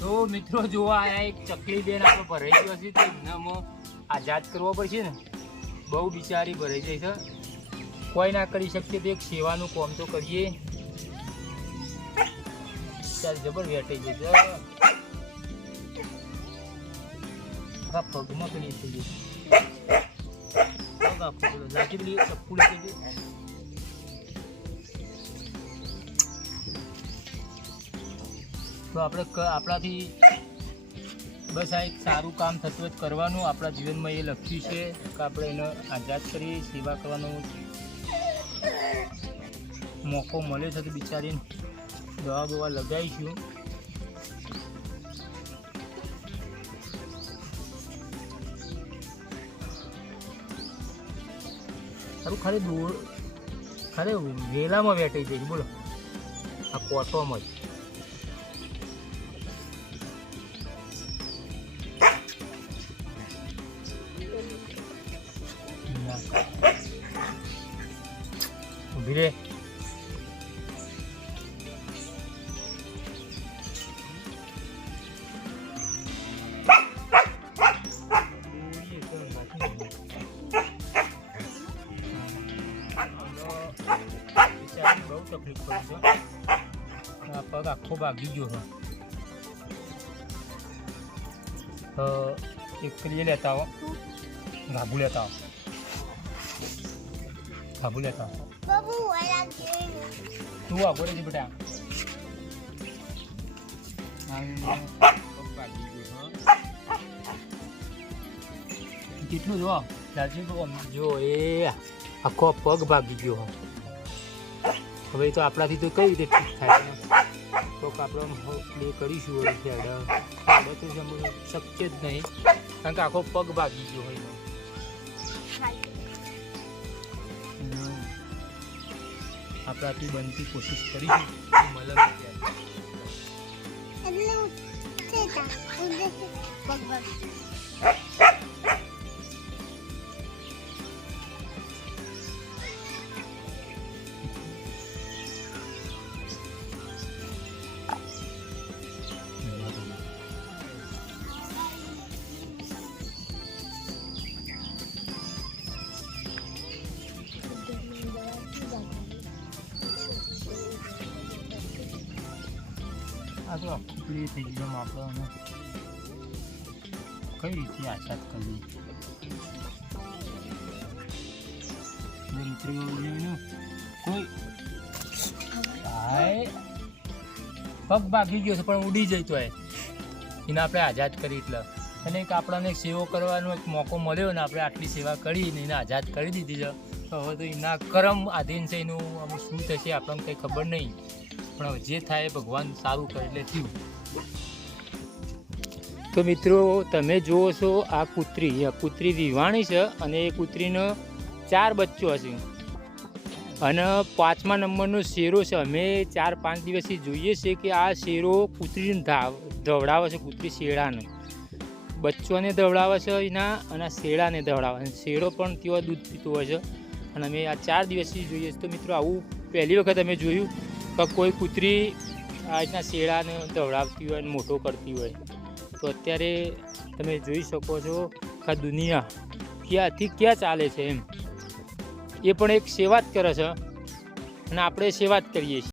તો મિત્રો જોવા આયા એક ચકલી બેન આપણે ભરાઈ ગયો છે તો એનામાં આઝાદ કરવો પડશે ને. બહુ બિચારી ભરાઈ જાય છે, કોઈ ના કરી શકીએ તો એક સેવાનું કામ તો કરીએ. ચાલ જબર વેટાઈ જશે પગમાં પેલી થઈ ગઈ પગ આપો લાગી પેલી ચપ્પુ થઈ ગઈ. તો આપણે આપણાથી બસ આ એક સારું કામ થતું હોય કરવાનું. આપણા જીવનમાં એ લખ્યું છે કે આપણે એને આઝાદ કરી સેવા કરવાનો મોકો મળે છે તો બિચારીને દવા બવા લગાવીશું. સારું ખાલી દોડ ખાલી વેલામાં વેટાઈ જાય બોલો આ કોટોમાં જ. ઉભી રે બહુ તકલીફ પડી છે. આ પગ આખો ભાગી ગયો છે. એક કરીએ લેતા આવો ગાભુ લેતા આવો ગાભુ લેતા આવો તું આગો રે બેટા. કેટલું જો જો એ આખો પગ ભાગી ગયો. હવે તો આપણાથી તો કઈ રીતે ઠીક થાય તો આપણે પ્લે કરીશું હવે તો શક્ય જ નહીં કારણ કે આખો પગ ભાગી ગયો હોય. આપણાથી બનતી કોશિશ કરીશું મલમ આ તો આખી થઈ ગઈ આપણે કઈ રીતે આઝાદ કરવી. મિત્રો કોઈ પગ ભાગી ગયો છે પણ ઉડી જાય તો એને આપણે આઝાદ કરી એટલે અને એક આપણને સેવો કરવાનો એક મોકો મળ્યો ને આપણે આટલી સેવા કરીને એને આઝાદ કરી દીધી છે. તો હવે તો એના કરમ આધીન છે એનું અમે શું થશે આપણને કંઈ ખબર નહીં પણ હવે જે થાય ભગવાન સારું કરે એટલે થયું. તો મિત્રો તમે જુઓ છો આ કૂતરી વિવાણી છે અને એ કૂતરીનો 4 બચ્ચો હશે અને 5મા નંબરનો શેરો છે. અમે 4-5 દિવસથી જોઈએ છે કે આ શેરો કૂતરીને ધવડાવે છે. કૂતરી શેડાને બચ્ચોને ધવડાવે છે એના અને શેડાને ધવડાવે છે. શેડો પણ તેઓ દૂધ પીતો હોય છે અને અમે આ 4 દિવસથી જોઈએ છીએ. તો મિત્રો આવું પહેલી વખત અમે જોયું કે કોઈ કૂતરી આ રીતના શેડાને ધવડાવતી હોય અને મોટો કરતી હોય. તો અત્યારે તમે જોઈ શકો છો કે દુનિયા ક્યાંથી ક્યાં ચાલે છે એમ. એ પણ એક સેવા જ કરે છે અને આપણે સેવા જ કરીએ છીએ.